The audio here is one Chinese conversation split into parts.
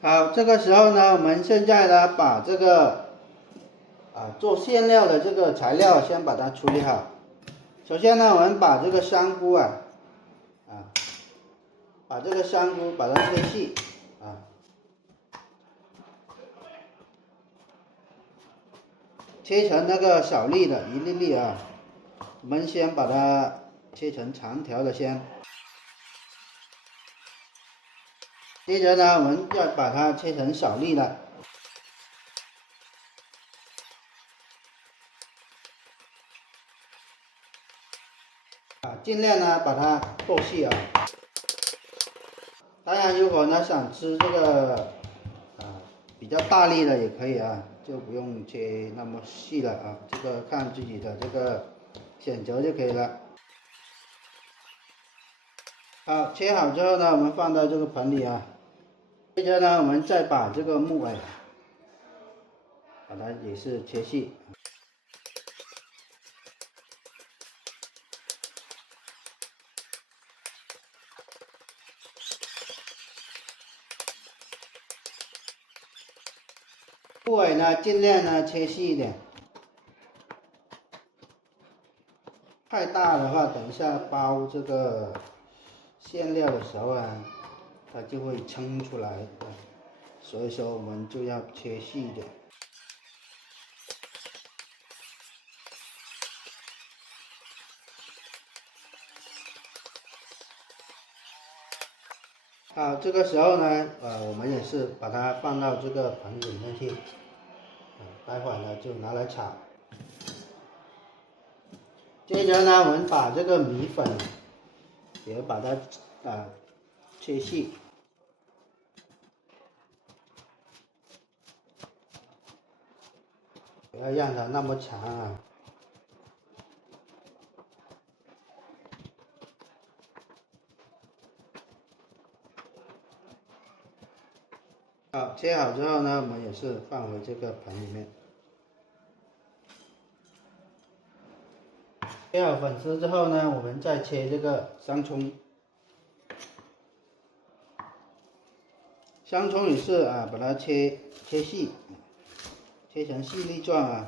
好，这个时候呢，我们现在呢把这个做馅料的这个材料先把它处理好。首先呢，我们把这个香菇把这个香菇把它切细切成那个小粒的一粒粒我们先把它切成长条的先。接着呢，我们要把它切成小粒的。尽量呢把它剁细当然，如果呢想吃这个比较大粒的也可以就不用切那么细了这个看自己的这个选择就可以了。好，切好之后呢，我们放到这个盆里接着呢，我们再把这个木耳把它也是切细。木耳呢，尽量呢切细一点，太大的话，等一下包这个馅料的时候它就会撑出来所以说我们就要切细一点。好，这个时候呢，我们也是把它放到这个盆里面去，待会儿呢就拿来炒。接着呢，我们把这个米粉也把它切细，不要让它那么长好，切好之后呢，我们也是放回这个盆里面。切好粉丝之后呢，我们再切这个香葱。香葱也是把它切细，切成细粒状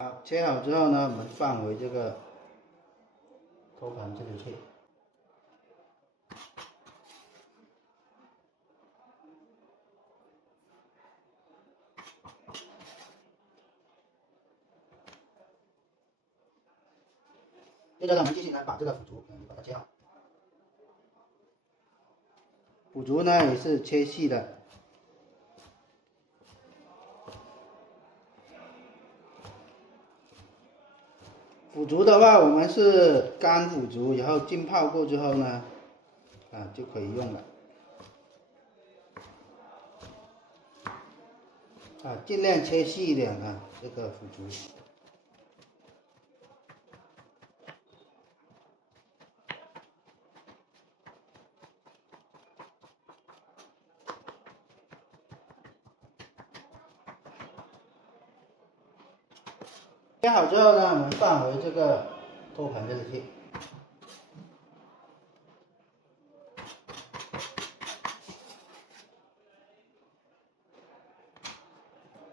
好，切好之后呢，我们放回这个托盘这里去。接着呢，我们继续把这个腐竹把它切好。腐竹呢也是切细的。腐竹的话，我们是干腐竹，然后浸泡过之后呢，就可以用了。尽量切细一点这个腐竹。切好之后呢，我们放回这个托盘这里去。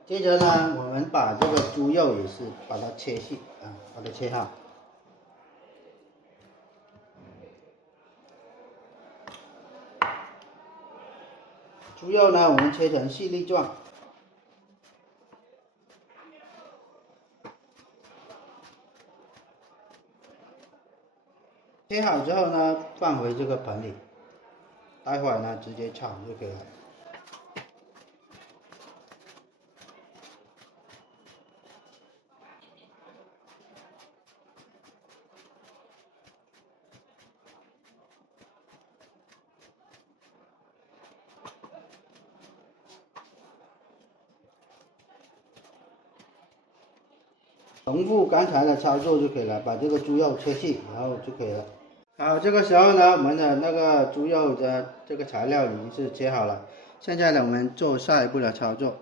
接着呢，我们把这个猪肉也是把它切细把它切好。猪肉呢，我们切成细粒状。切好之后呢，放回这个盆里，待会儿呢直接炒就可以了。重复刚才的操作就可以了，把这个猪肉切细，然后就可以了。好，这个时候呢，我们的那个猪肉的这个材料已经是切好了。现在呢，我们做下一步的操作。